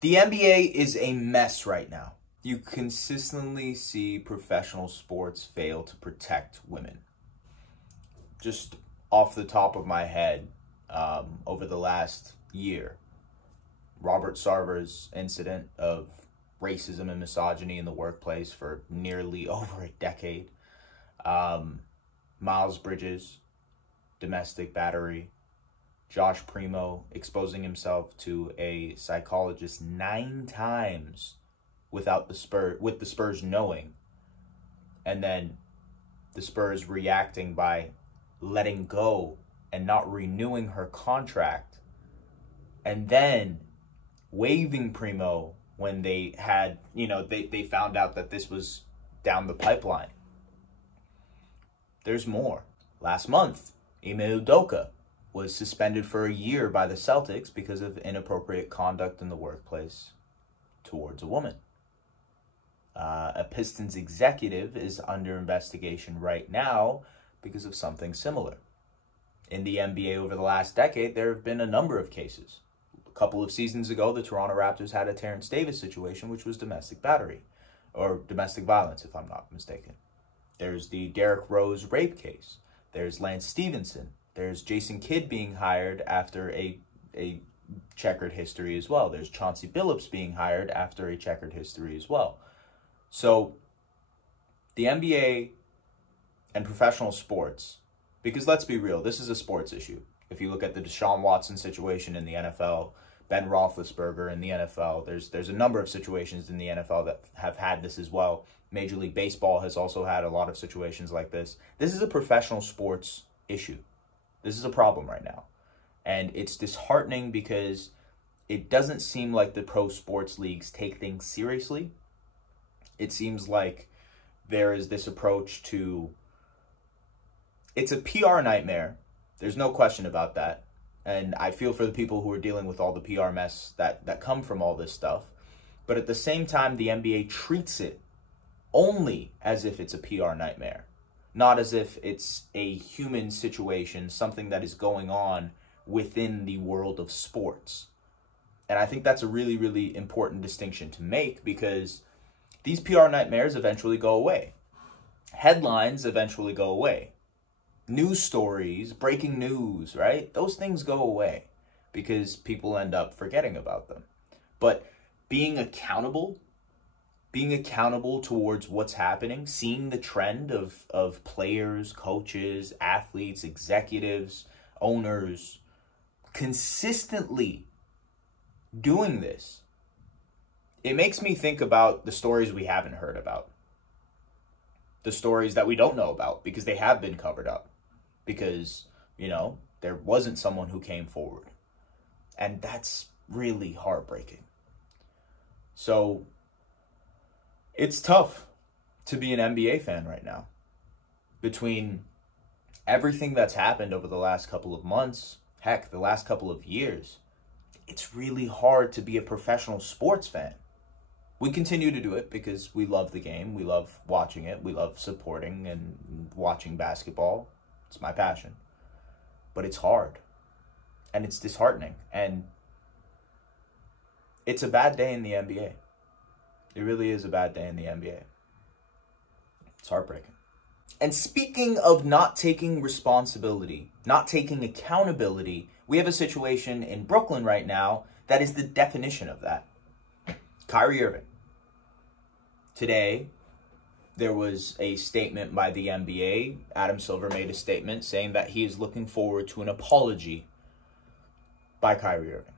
The NBA is a mess right now. You consistently see professional sports fail to protect women. Just off the top of my head, over the last year, Robert Sarver's incident of racism and misogyny in the workplace for nearly over a decade, Miles Bridges, domestic battery, Josh Primo exposing himself to a psychologist 9 times with the Spurs knowing, and then the Spurs reacting by letting go and not renewing her contract, and then waiving Primo when they had, they found out that this was down the pipeline. There's more. Last month, Ime Udoka was suspended for a year by the Celtics because of inappropriate conduct in the workplace towards a woman. A Pistons executive is under investigation right now because of something similar. In the NBA over the last decade, there have been a number of cases. A couple of seasons ago, the Toronto Raptors had a Terrence Davis situation, which was domestic battery, or domestic violence, if I'm not mistaken. There's the Derrick Rose rape case. There's Lance Stevenson. There's Jason Kidd being hired after a checkered history as well. There's Chauncey Billups being hired after a checkered history as well. So the NBA and professional sports, because let's be real, this is a sports issue. If you look at the Deshaun Watson situation in the NFL, Ben Roethlisberger in the NFL, there's a number of situations in the NFL that have had this as well. Major League Baseball has also had a lot of situations like this. This is a professional sports issue. This is a problem right now. And it's disheartening because it doesn't seem like the pro sports leagues take things seriously. It seems like there is this approach to, it's a PR nightmare. There's no question about that. And I feel for the people who are dealing with all the PR mess that come from all this stuff. But at the same time, the NBA treats it only as if it's a PR nightmare, not as if it's a human situation, something that is going on within the world of sports. And I think that's a really, really important distinction to make, because these PR nightmares eventually go away. Headlines eventually go away. News stories, breaking news, right? Those things go away because people end up forgetting about them. But being accountable towards what's happening, seeing the trend of players, coaches, athletes, executives, owners, consistently doing this, it makes me think about the stories we haven't heard about. The stories that we don't know about because they have been covered up. Because, there wasn't someone who came forward. And that's really heartbreaking. So it's tough to be an NBA fan right now. Between everything that's happened over the last couple of months, heck, the last couple of years, it's really hard to be a professional sports fan. We continue to do it because we love the game. We love watching it. We love supporting and watching basketball. It's my passion. But it's hard. And it's disheartening. And it's a bad day in the NBA. It really is a bad day in the NBA. It's heartbreaking. And speaking of not taking responsibility, not taking accountability, we have a situation in Brooklyn right now that is the definition of that. Kyrie Irving. Today, there was a statement by the NBA. Adam Silver made a statement saying that he is looking forward to an apology by Kyrie Irving.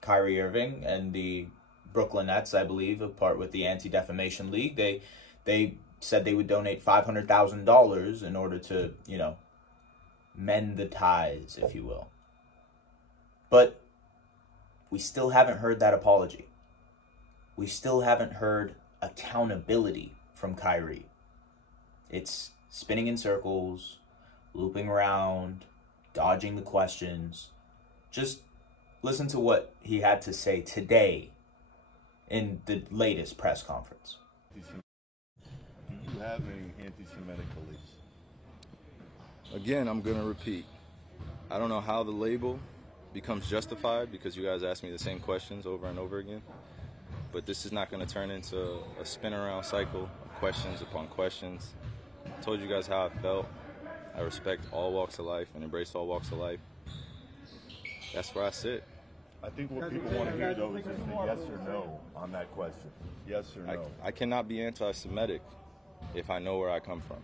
Kyrie Irving and the Brooklyn Nets, I believe, apart with the Anti-Defamation League, they said they would donate $500,000 in order to, mend the ties, if you will. But we still haven't heard that apology. We still haven't heard accountability from Kyrie. It's spinning in circles, looping around, dodging the questions. Just listen to what he had to say today in the latest press conference. Do you have any anti-Semitic beliefs? Again, I'm going to repeat. I don't know how the label becomes justified because you guys ask me the same questions over and over again. But this is not going to turn into a spin-around cycle of questions upon questions. I told you guys how I felt. I respect all walks of life and embrace all walks of life. That's where I sit. I think what people want to hear, though, is just a yes or no on that question. Yes or no. I cannot be anti-Semitic if I know where I come from.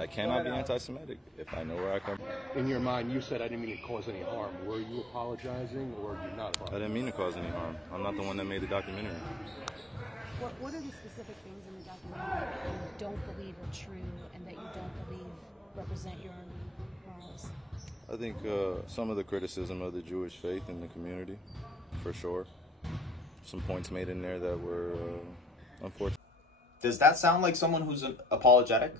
I cannot be anti-Semitic if I know where I come from. In your mind, you said I didn't mean to cause any harm. Were you apologizing or did you not apologize? I didn't mean to cause any harm. I'm not the one that made the documentary. What are the specific things in the documentary that you don't believe are true and that you don't believe represent your morals? I think some of the criticism of the Jewish faith in the community, for sure. Some points made in there that were unfortunate. Does that sound like someone who's apologetic?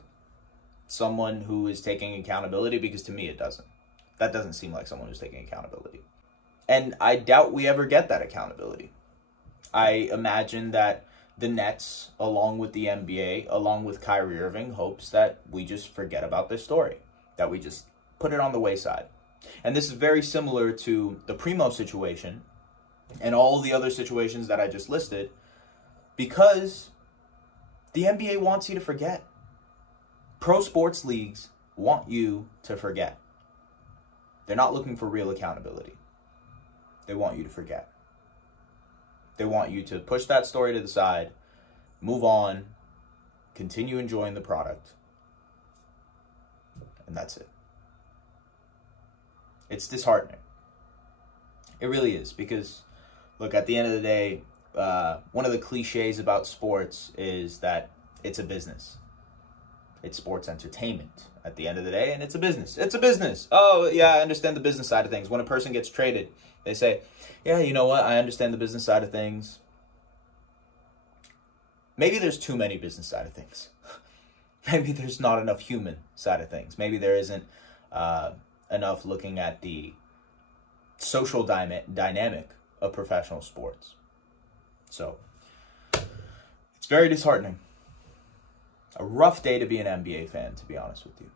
Someone who is taking accountability? Because to me it doesn't. That doesn't seem like someone who's taking accountability. And I doubt we ever get that accountability. I imagine that the Nets, along with the NBA, along with Kyrie Irving, hopes that we just forget about this story. That we just put it on the wayside. And this is very similar to the Primo situation and all the other situations that I just listed, because the NBA wants you to forget. Pro sports leagues want you to forget. They're not looking for real accountability. They want you to forget. They want you to push that story to the side, move on, continue enjoying the product, and that's it. It's disheartening. It really is, because, look, at the end of the day, one of the cliches about sports is that it's a business. It's sports entertainment at the end of the day, and it's a business. It's a business. Oh, yeah, I understand the business side of things. When a person gets traded, they say, yeah, you know what? I understand the business side of things. Maybe there's too many business side of things. Maybe there's not enough human side of things. Maybe there isn't enough looking at the social dynamic of professional sports. So, it's very disheartening. A rough day to be an NBA fan, to be honest with you.